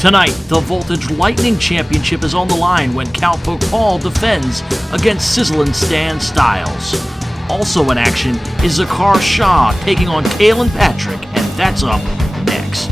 Tonight, the Voltage Lightning Championship is on the line when Cowpoke Paul defends against sizzling Stan Stylez. Also in action is Zakar Shah taking on Kaylin Patrick, and that's up next.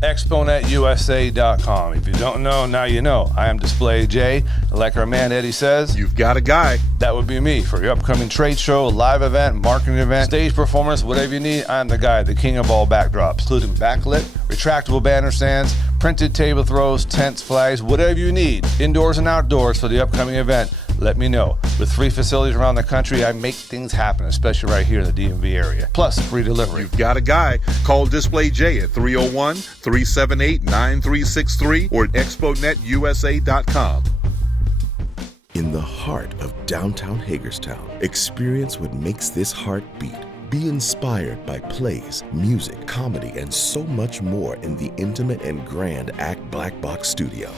ExponentUSA.com. If you don't know, now you know. I am Display J. Like our man Eddie says, you've got a guy. That would be me for your upcoming trade show, live event, marketing event, stage performance, whatever you need. I'm the guy, the king of all backdrops, including backlit, retractable banner stands, printed table throws, tents, flags, whatever you need, indoors and outdoors for the upcoming event. Let me know. With 3 facilities around the country, I make things happen, especially right here in the DMV area. Plus, free delivery. You've got a guy. Call Display J at 301-378-9363 or at ExponentUSA.com. In the heart of downtown Hagerstown, experience what makes this heart beat. Be inspired by plays, music, comedy, and so much more in the intimate and grand ACT Black Box Studio.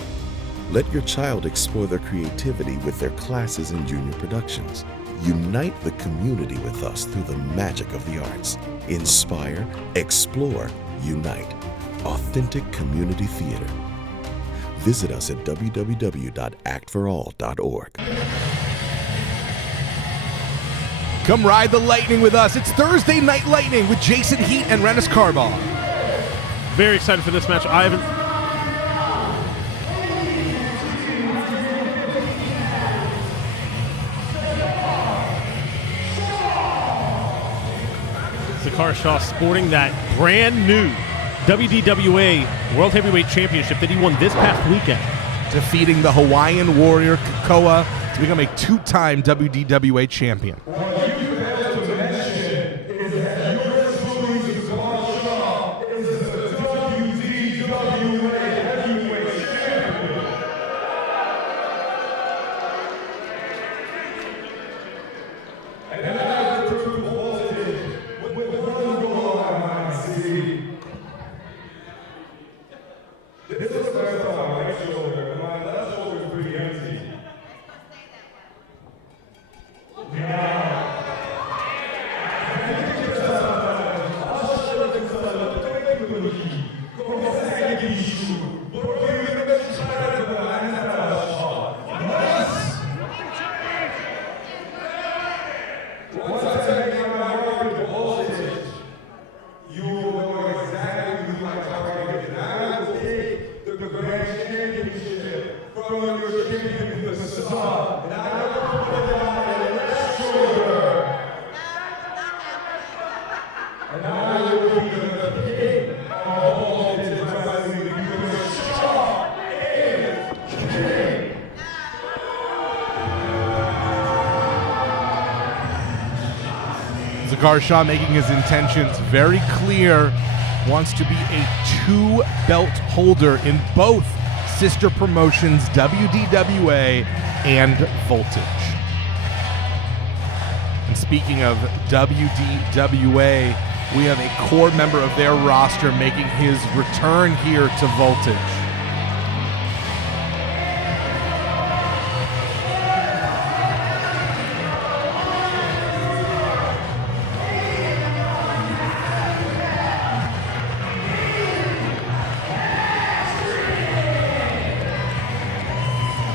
Let your child explore their creativity with their classes and junior productions. Unite the community with us through the magic of the arts. Inspire, explore, unite. Authentic community theater. Visit us at www.actforall.org. Come ride the Lightning with us. It's Thursday Night Lightning with Jason Heat and Rennis Carbaugh. Very excited for this match. Zakar Shah sporting that brand new WDWA World Heavyweight Championship that he won this past weekend. Defeating the Hawaiian Warrior Kakoa to become a 2-time WDWA champion. Zakar Shah making his intentions very clear, wants to be a 2-belt holder in both sister promotions, WDWA and Voltage. And speaking of WDWA, we have a core member of their roster making his return here to Voltage.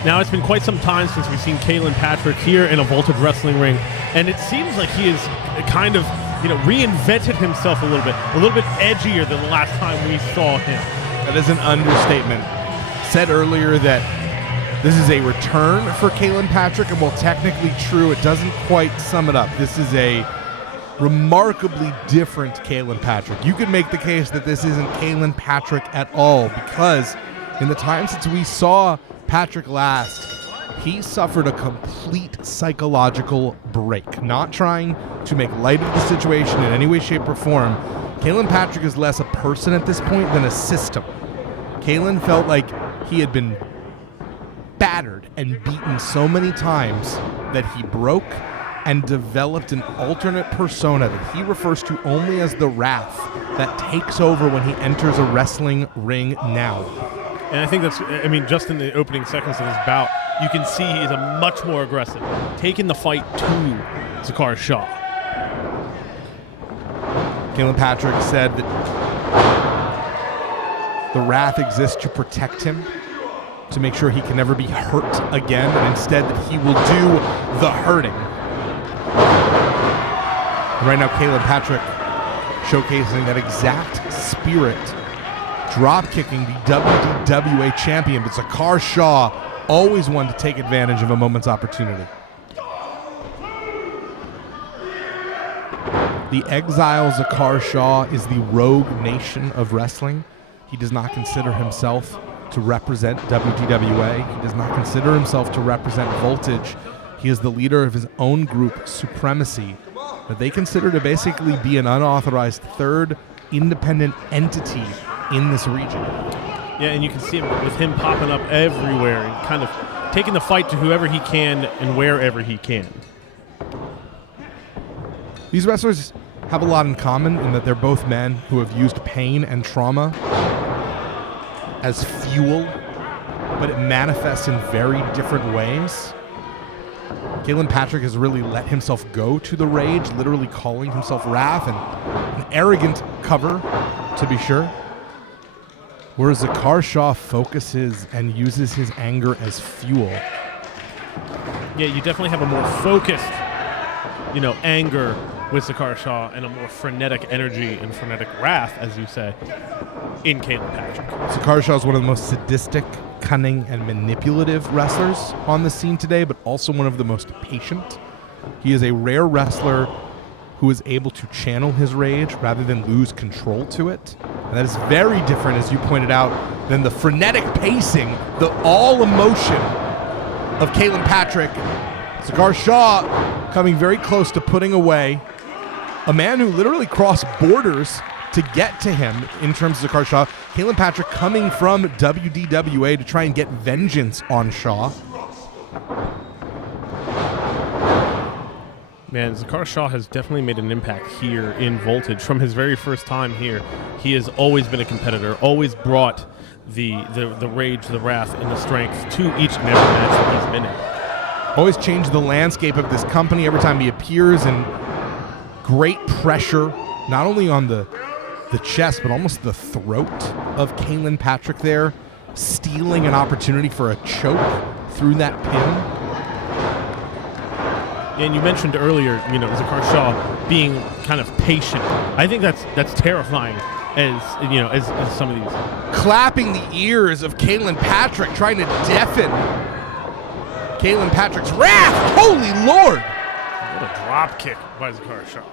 Now, it's been quite some time since we've seen Kaylin Patrick here in a Voltage wrestling ring, and it seems like he has kind of, reinvented himself a little bit edgier than the last time we saw him. That is an understatement. Said earlier that this is a return for Kaylin Patrick, and while technically true, it doesn't quite sum it up. This is a remarkably different Kaylin Patrick. You could make the case that this isn't Kaylin Patrick at all, because in the time since we saw Patrick last, he suffered a complete psychological break. Not trying to make light of the situation in any way, shape, or form, Kaylin Patrick is less a person at this point than a system. Kaylin felt like he had been battered and beaten so many times that he broke and developed an alternate persona that he refers to only as the Wrath that takes over when he enters a wrestling ring now. And I think that's, just in the opening seconds of his bout, you can see he's a much more aggressive, taking the fight to Zakar Shah. Kaylin Patrick said that the Wrath exists to protect him, to make sure he can never be hurt again, and instead that he will do the hurting. And right now, Kaylin Patrick showcasing that exact spirit, drop-kicking the WDWA champion, but Zakar Shah always wanted to take advantage of a moment's opportunity. The Exile Zakar Shah is the rogue nation of wrestling. He does not consider himself to represent WDWA. He does not consider himself to represent Voltage. He is the leader of his own group, Supremacy, that they consider to basically be an unauthorized third independent entity in this region. Yeah, and you can see him with him popping up everywhere and kind of taking the fight to whoever he can and wherever he can. These wrestlers have a lot in common in that they're both men who have used pain and trauma as fuel, but it manifests in very different ways. Kaylin Patrick has really let himself go to the rage, literally calling himself Wrath, and an arrogant cover, to be sure. Whereas Zakar Shah focuses and uses his anger as fuel. Yeah, you definitely have a more focused, anger with Zakar Shah and a more frenetic energy and frenetic wrath, as you say, in Kaylin Patrick. Zakar Shah is one of the most sadistic, cunning, and manipulative wrestlers on the scene today, but also one of the most patient. He is a rare wrestler who is able to channel his rage rather than lose control to it. And that is very different, as you pointed out, than the frenetic pacing, the all emotion of Kaylin Patrick. Zakar Shah coming very close to putting away a man who literally crossed borders to get to him in terms of Zakar Shah. Kaylin Patrick coming from WDWA to try and get vengeance on Shah. Man, Zakar Shah has definitely made an impact here in Voltage. From his very first time here, he has always been a competitor, always brought the rage, the wrath, and the strength to each and every match that he's been in. Always changed the landscape of this company every time he appears, and great pressure, not only on the chest, but almost the throat of Kaylin Patrick there, stealing an opportunity for a choke through that pin. And you mentioned earlier, Zakar Shah being kind of patient. I think that's terrifying as some of these. Clapping the ears of Kaylin Patrick, trying to deafen Kaylin Patrick's wrath. Holy Lord! What a drop kick by Zakar Shah.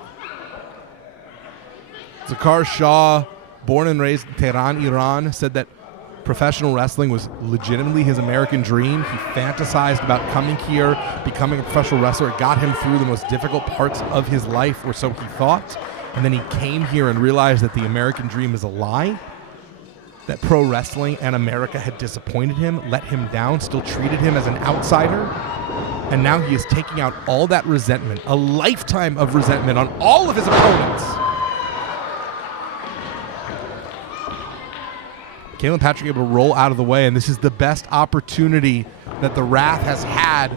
Zakar Shah, born and raised in Tehran, Iran, said that professional wrestling was legitimately his American dream. He fantasized about coming here, becoming a professional wrestler. It got him through the most difficult parts of his life, or so he thought. And then he came here and realized that the American dream is a lie, that pro wrestling and America had disappointed him, let him down, still treated him as an outsider. And now he is taking out all that resentment, a lifetime of resentment on all of his opponents. Kaylin Patrick able to roll out of the way, and this is the best opportunity that the Wrath has had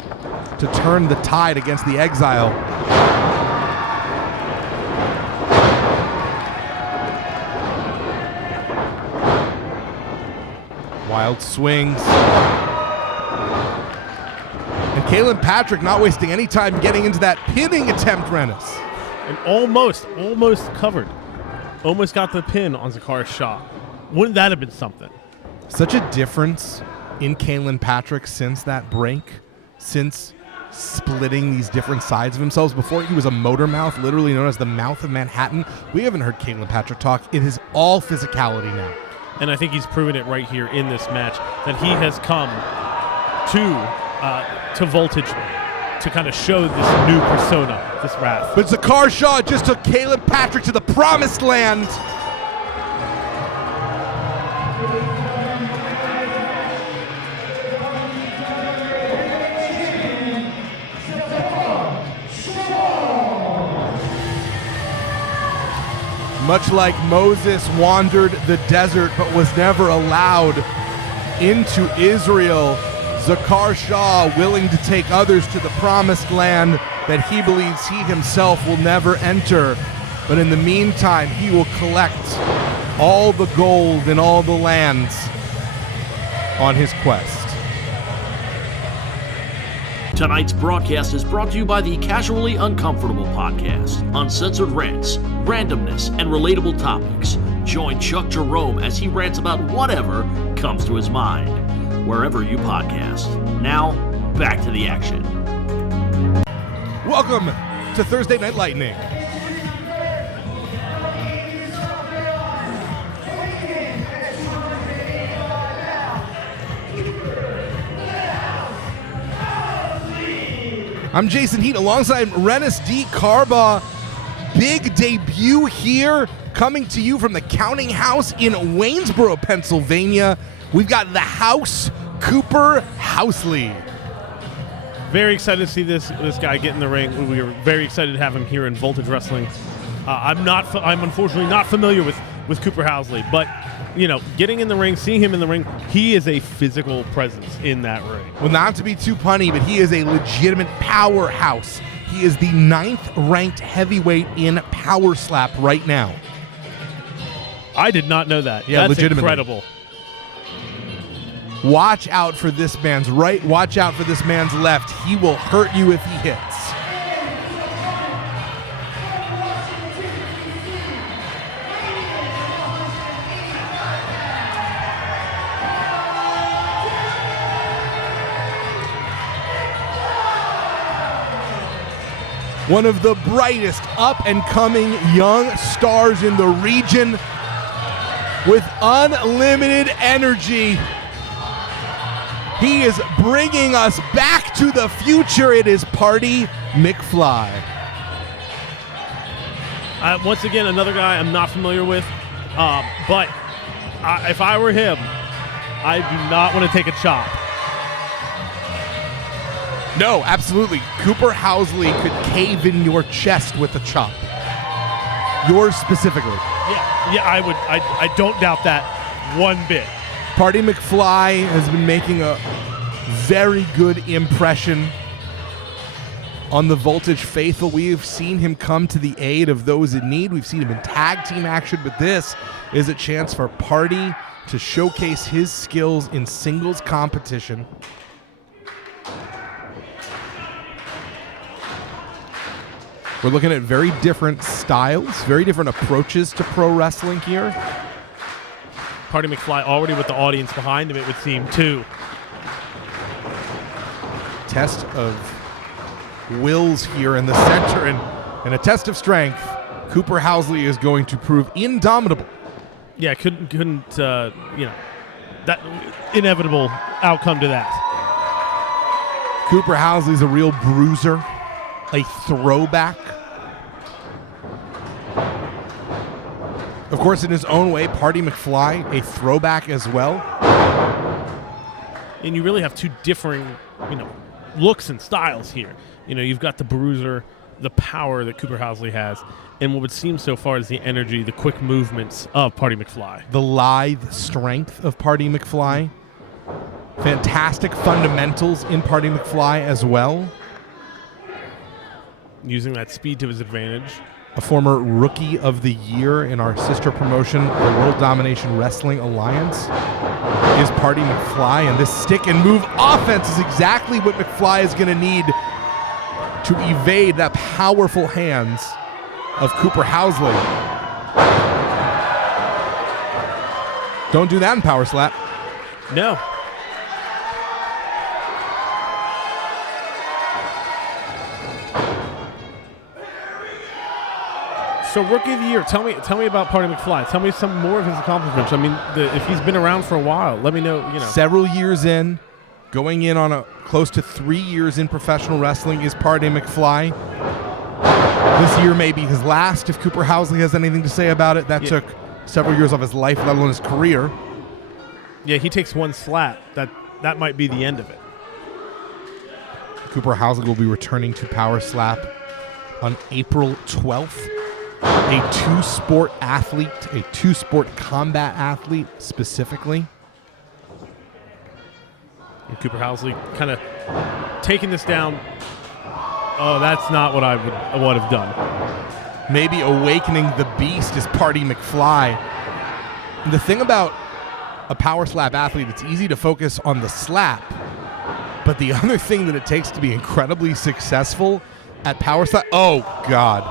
to turn the tide against the Exile. Wild swings. And Kaylin Patrick not wasting any time getting into that pinning attempt, Rennis. And almost covered. Almost got the pin on Zakar Shah. Wouldn't that have been something? Such a difference in Kaylin Patrick since that break, since splitting these different sides of himself. Before he was a motor mouth, literally known as the Mouth of Manhattan. We haven't heard Kaylin Patrick talk. It is all physicality now. And I think he's proven it right here in this match that he has come to Voltage to kind of show this new persona, this wrath. But Zakar Shah just took Kaylin Patrick to the promised land. Much like Moses wandered the desert but was never allowed into Israel, Zakar Shah willing to take others to the promised land that he believes he himself will never enter. But in the meantime, he will collect all the gold and all the lands on his quest. Tonight's broadcast is brought to you by the Casually Uncomfortable podcast. Uncensored rants, randomness, and relatable topics. Join Chuck Jerome as he rants about whatever comes to his mind, wherever you podcast. Now, back to the action. Welcome to Thursday Night Lightning. I'm Jason Heat alongside Rennis D. Carba. Big debut here, coming to you from the Counting House in Waynesboro, Pennsylvania. We've got the House, Cooper Howley. Very excited to see this guy get in the ring. We are very excited to have him here in Voltage Wrestling. I'm unfortunately not familiar with Cooper Howley, but getting in the ring, seeing him in the ring, he is a physical presence in that ring. Well, not to be too punny, but he is a legitimate powerhouse. He is the 9th ranked heavyweight in Power Slap right now. I did not know that. Yeah, that's legitimately. Incredible. Watch out for this man's right. Watch out for this man's left. He will hurt you if he hits. One of the brightest up-and-coming young stars in the region with unlimited energy. He is bringing us back to the future. It is Party McFly. Once again, another guy I'm not familiar with, but if I were him, I do not want to take a chop. No, absolutely. Cooper Howley could cave in your chest with a chop. Yours specifically. Yeah, I would. I don't doubt that one bit. Party McFly has been making a very good impression on the Voltage faithful. We've seen him come to the aid of those in need. We've seen him in tag team action, but this is a chance for Party to showcase his skills in singles competition. We're looking at very different styles, very different approaches to pro wrestling here. Party McFly already with the audience behind him, it would seem, too. Test of wills here in the center, and a test of strength. Cooper Howley is going to prove indomitable. Yeah, couldn't that inevitable outcome to that. Cooper Howley's a real bruiser, a throwback. Of course, in his own way, Party McFly, a throwback as well. And you really have two differing, looks and styles here. You've got the bruiser, the power that Cooper Howley has, and what would seem so far is the energy, the quick movements of Party McFly. The lithe strength of Party McFly. Fantastic fundamentals in Party McFly as well. Using that speed to his advantage. A former Rookie of the Year in our sister promotion, the World Domination Wrestling Alliance, is Party McFly, and this stick and move offense is exactly what McFly is going to need to evade that powerful hands of Cooper Howley. Don't do that in Power Slap. No. So, Rookie of the Year, tell me about Party McFly. Tell me some more of his accomplishments. I mean, if he's been around for a while, let me know. Several years in, going in on a close to 3 years in professional wrestling is Party McFly. This year may be his last. If Cooper Howley has anything to say about it, that took several years of his life, let alone his career. Yeah, he takes one slap. That might be the end of it. Cooper Howley will be returning to Power Slap on April 12th. A two-sport athlete, a two-sport combat athlete specifically. And Cooper Howley kind of taking this down. Oh, that's not what I would have done. Maybe awakening the beast is Party McFly. And the thing about a power slap athlete, it's easy to focus on the slap, but the other thing that it takes to be incredibly successful at power slap, oh God,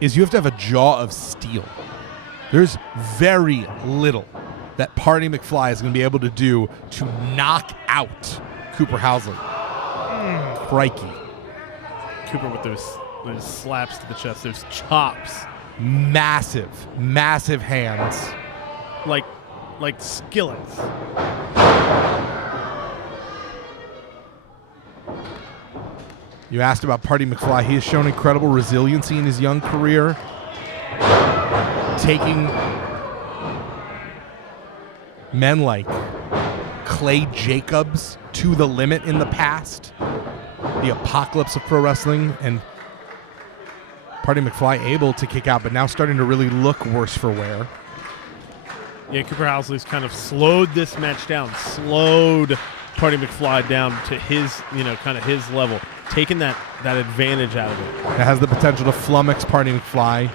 is you have to have a jaw of steel. There's very little that Party McFly is going to be able to do to knock out Cooper Howley. Crikey. Cooper with those slaps to the chest, those chops. Massive, massive hands. Like skillets. You asked about Party McFly. He has shown incredible resiliency in his young career, taking men like Clay Jacobs to the limit in the past, the apocalypse of pro wrestling, and Party McFly able to kick out, but now starting to really look worse for wear. Yeah, Cooper Howley's kind of slowed this match down, slowed Party McFly down to his, kind of his level, taking that advantage out of it. It has the potential to flummox Party McFly.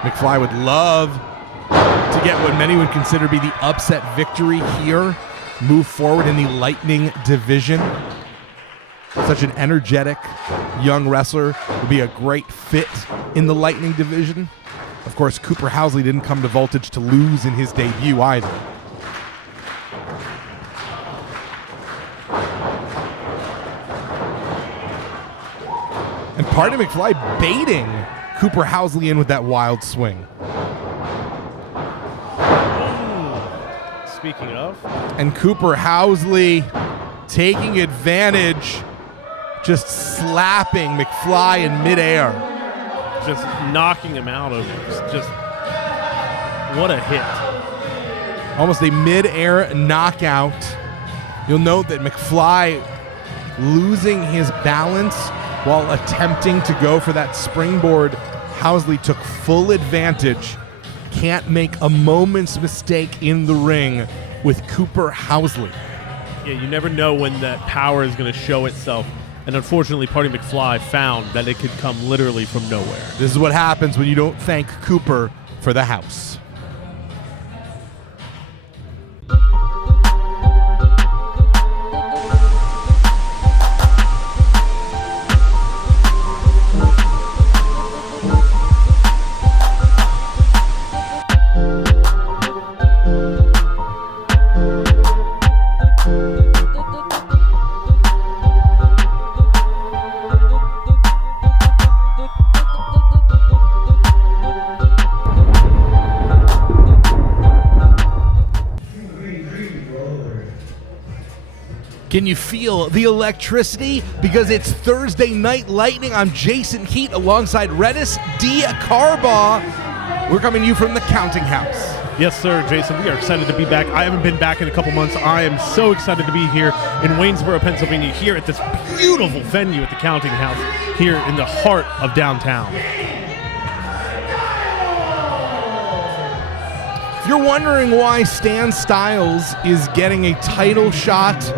McFly would love to get what many would consider to be the upset victory here, move forward in the Lightning division. Such an energetic young wrestler would be a great fit in the Lightning division. Of course, Cooper Howley didn't come to Voltage to lose in his debut either. And Party McFly baiting Cooper Howley in with that wild swing. Speaking of. And Cooper Howley taking advantage, just slapping McFly in midair. Just knocking him out of it. Just what a hit. Almost a mid-air knockout. You'll note that McFly losing his balance while attempting to go for that springboard. Howley took full advantage. Can't make a moment's mistake in the ring with Cooper Howley. Yeah, you never know when that power is going to show itself. And unfortunately, Party McFly found that it could come literally from nowhere. This is what happens when you don't thank Cooper for the house. Can you feel the electricity? Because it's Thursday Night Lightning. I'm Jason Heat alongside Redis D. Carbaugh. We're coming to you from the Counting House. Yes, sir, Jason. We are excited to be back. I haven't been back in a couple months. I am so excited to be here in Waynesboro, Pennsylvania, here at this beautiful venue at the Counting House, here in the heart of downtown. If you're wondering why Stan Stylez is getting a title shot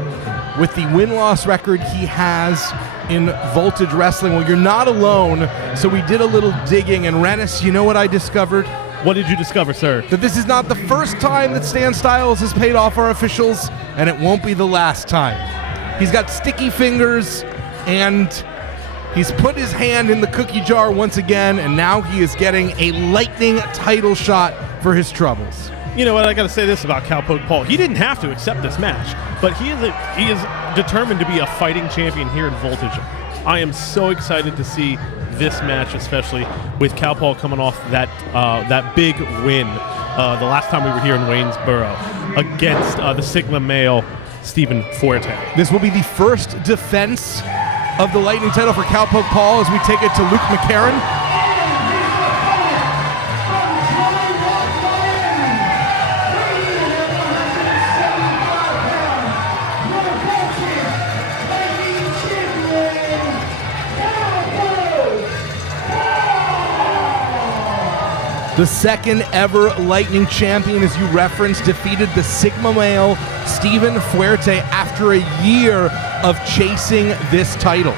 with the win-loss record he has in Voltage Wrestling, well, you're not alone. So we did a little digging, and Rennis, you know what I discovered? What did you discover, sir? That this is not the first time that Stan Stylez has paid off our officials, and it won't be the last time. He's got sticky fingers, and he's put his hand in the cookie jar once again, and now he is getting a Lightning title shot for his troubles. You know what, I got to say this about Cowpoke Paul. He didn't have to accept this match, but he is determined to be a fighting champion here in Voltage. I am so excited to see this match, especially with Cowpoke coming off that big win the last time we were here in Waynesboro against the Sigma male Stephen Fuerte. This will be the first defense of the Lightning title for Cowpoke Paul as we take it to Luke McCarron. The second ever Lightning champion, as you referenced, defeated the Sigma male Stephen Fuerte after a year of chasing this title.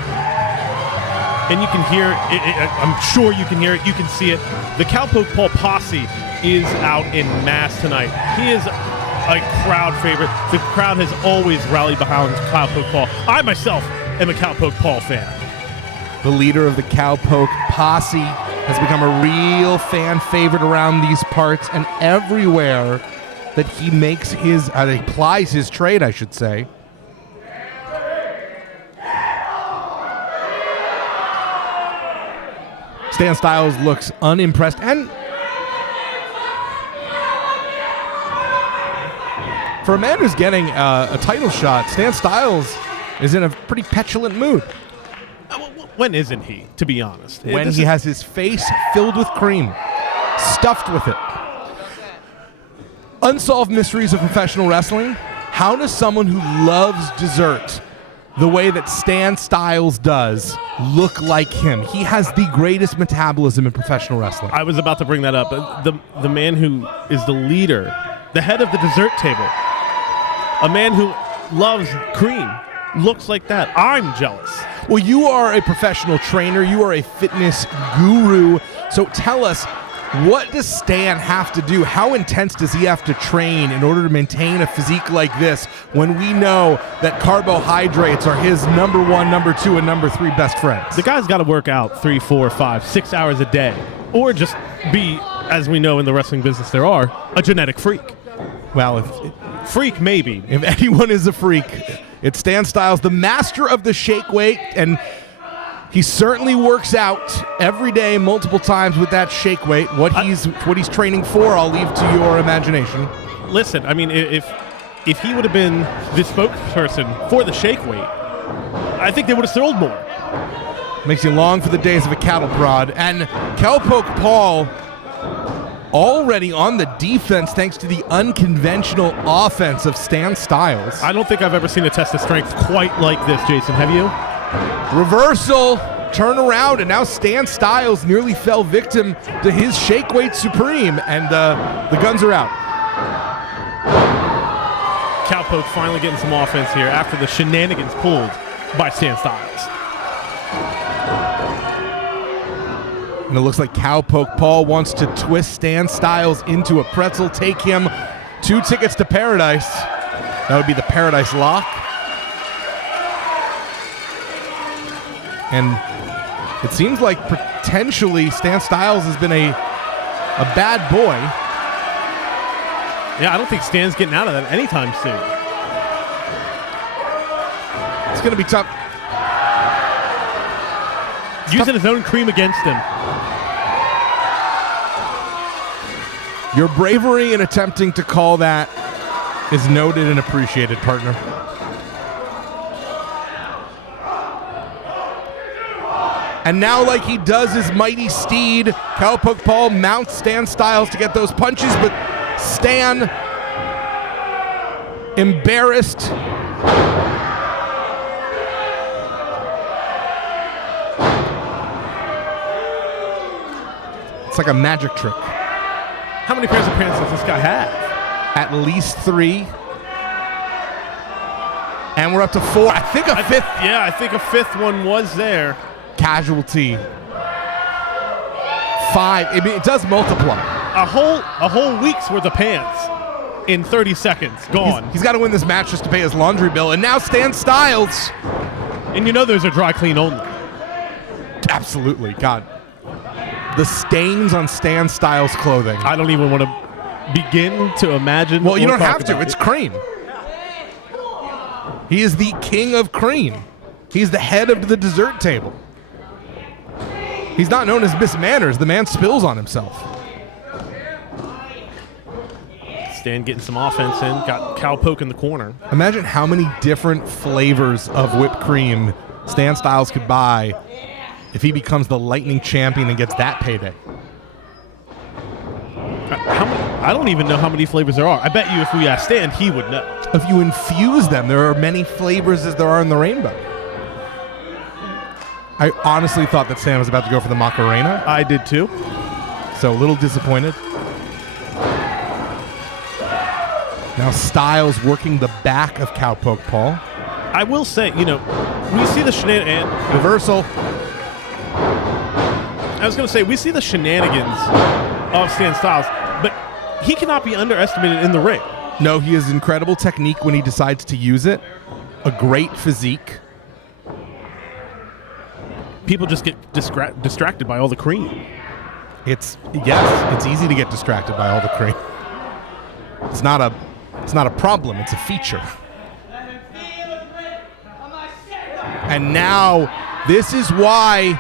and you can hear it. I'm sure you can hear it. You can see it. The Cowpoke Paul posse is out in mass tonight. He is a crowd favorite. The crowd has always rallied behind Cowpoke Paul. I myself am a Cowpoke Paul fan. The leader of the Cowpoke posse has become a real fan favorite around these parts, and everywhere that he makes his, applies his trade, I should say. Stan Stylez looks unimpressed, and for a man who's getting a title shot, Stan Stylez is in a pretty petulant mood. When isn't he, to be honest? When he has his face filled with cream, stuffed with it. Unsolved mysteries of professional wrestling. How does someone who loves dessert the way that Stan Stylez does look like him? He has the greatest metabolism in professional wrestling. I was about to bring that up. The man who is the leader, the head of the dessert table, a man who loves cream, looks like that. I'm jealous. Well, you are a professional trainer. You are a fitness guru. So tell us, what does Stan have to do? How intense does he have to train in order to maintain a physique like this when we know that carbohydrates are his number 1, number 2, and number 3 best friends? The guy's got to work out 3, 4, 5, 6 hours a day, or just be, as we know in the wrestling business there are, a genetic freak. Well, freak maybe. If anyone is a freak, it's Stan Stylez, the master of the shake weight, and he certainly works out every day, multiple times with that shake weight. What he's training for, I'll leave to your imagination. Listen, I mean, if he would have been the spokesperson for the shake weight, I think they would have sold more. Makes you long for the days of a cattle prod. And Cowpoke Paul already on the defense thanks to the unconventional offense of Stan Stylez. I don't think I've ever seen a test of strength quite like this, Jason. Have you? Reversal, turn around, and now Stan Stylez nearly fell victim to his shake weight supreme, and the guns are out. Cowpoke finally getting some offense here after the shenanigans pulled by Stan Stylez. And it looks like Cowpoke Paul wants to twist Stan Stylez into a pretzel, take him 2 tickets to paradise. That would be the Paradise Lock. And it seems like potentially Stan Stylez has been a bad boy. Yeah, I don't think Stan's getting out of that anytime soon. It's going to be tough. Using his own cream against him. Your bravery in attempting to call that is noted and appreciated, partner. And now, like he does his mighty steed, Cowpoke Paul mounts Stan Stylez to get those punches, but Stan, embarrassed, it's like a magic trick. How many pairs of pants does this guy have? At least 3. And we're up to 4. I think a fifth. Yeah, I think a 5th one was there. Casualty. 5. I mean, it does multiply. A whole week's worth of pants in 30 seconds. Gone. He's got to win this match just to pay his laundry bill. And now Stan Stylez. And you know there's a dry clean only. Absolutely. God. The stains on Stan Stylez' clothing. I don't even want to begin to imagine. Well, you don't have to. It's cream. He is the king of cream. He's the head of the dessert table. He's not known as Miss Manners. The man spills on himself. Stan getting some offense in. Got Cowpoke in the corner. Imagine how many different flavors of whipped cream Stan Stylez could buy if he becomes the Lightning champion and gets that payday. I don't even know how many flavors there are. I bet you if we asked Stan, he would know. If you infuse them, there are many flavors as there are in the rainbow. I honestly thought that Stan was about to go for the Macarena. I did too. So a little disappointed. Now Stylez working the back of Cowpoke Paul. I will say, you know, we see the shenanigans. Reversal. I was going to say, we see the shenanigans of Stan Stylez, but he cannot be underestimated in the ring. No, he has incredible technique when he decides to use it. A great physique. People just get distracted by all the cream. It's easy to get distracted by all the cream. It's not a problem, it's a feature. And now this is why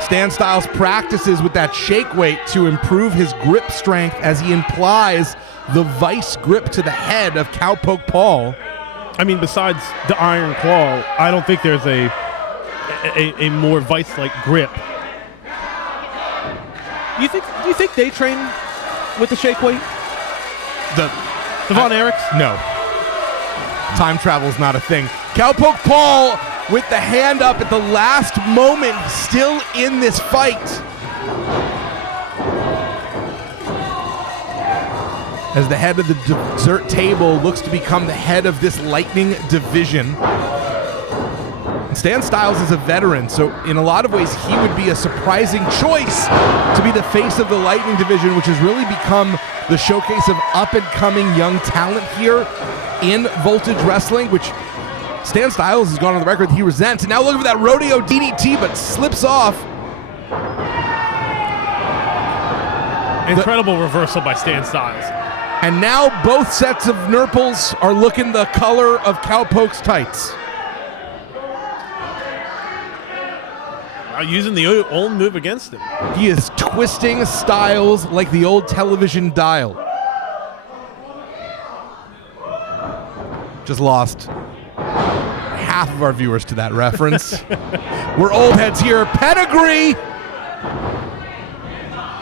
Stan Stylez practices with that shake weight to improve his grip strength as he implies the vice grip to the head of Cowpoke Paul. I mean, besides the iron claw, I don't think there's a more vice-like grip. Do you think they train with the shake weight? The Von Erichs? No. Time travel is not a thing. Cowpoke Paul with the hand up at the last moment, still in this fight. As the head of the dessert table looks to become the head of this Lightning division. Stan Stylez is a veteran, so in a lot of ways he would be a surprising choice to be the face of the Lightning division, which has really become the showcase of up-and-coming young talent here in Voltage Wrestling, which Stan Stylez has gone on the record that he resents. And now looking for that rodeo DDT, but slips off. Incredible reversal by Stan Stylez. And now both sets of Nurples are looking the color of Cowpoke's tights. Using the old move against him. He is twisting Stylez like the old television dial. Just lost half of our viewers to that reference. We're old heads here. Pedigree!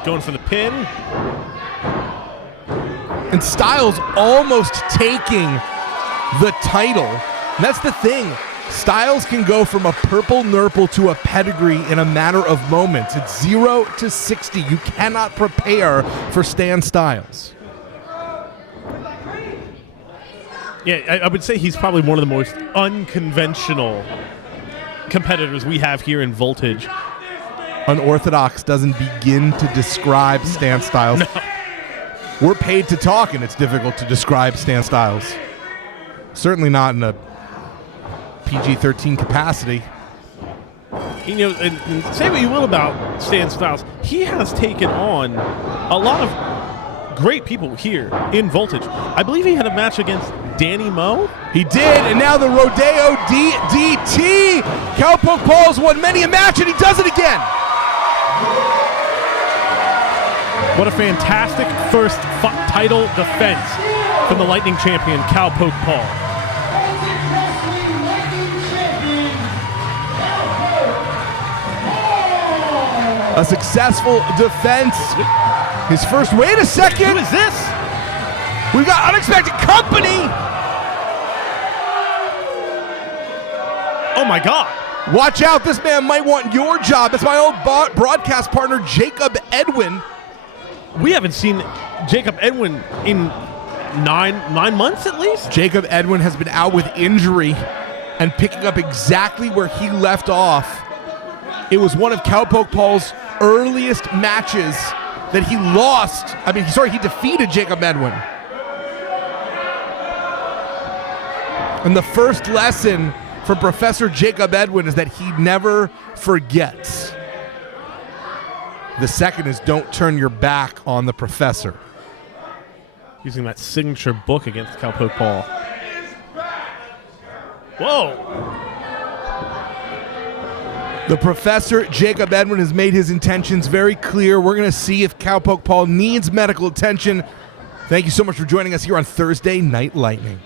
Going for the pin. And Stylez almost taking the title. And that's the thing. Stylez can go from a purple Nurple to a pedigree in a matter of moments. It's 0 to 60. You cannot prepare for Stan Stylez. Yeah, I would say he's probably one of the most unconventional competitors we have here in Voltage. Unorthodox doesn't begin to describe Stan Stylez. No. We're paid to talk, and it's difficult to describe Stan Stylez. Certainly not in a PG-13 capacity. You know, and say what you will about Stan Stylez, he has taken on a lot of great people here in Voltage. I believe he had a match against Danny Moe. He did, and now the Rodeo DDT. Cowpoke Paul's won many a match, and he does it again. What a fantastic first title defense from the Lightning champion, Cowpoke Paul. A successful defense. His first, wait a second. Who is this? We got unexpected company. Oh my God. Watch out, this man might want your job. That's my old broadcast partner, Jacob Edwin. We haven't seen Jacob Edwin in nine months at least. Jacob Edwin has been out with injury and picking up exactly where he left off. It was one of Cowpoke Paul's earliest matches that he lost. He defeated Jacob Edwin. And the first lesson from Professor Jacob Edwin is that he never forgets. The second is don't turn your back on the professor. Using that signature book against Cowpoke Paul. Whoa! The Professor, Jacob Edwin, has made his intentions very clear. We're going to see if Cowpoke Paul needs medical attention. Thank you so much for joining us here on Thursday Night Lightning.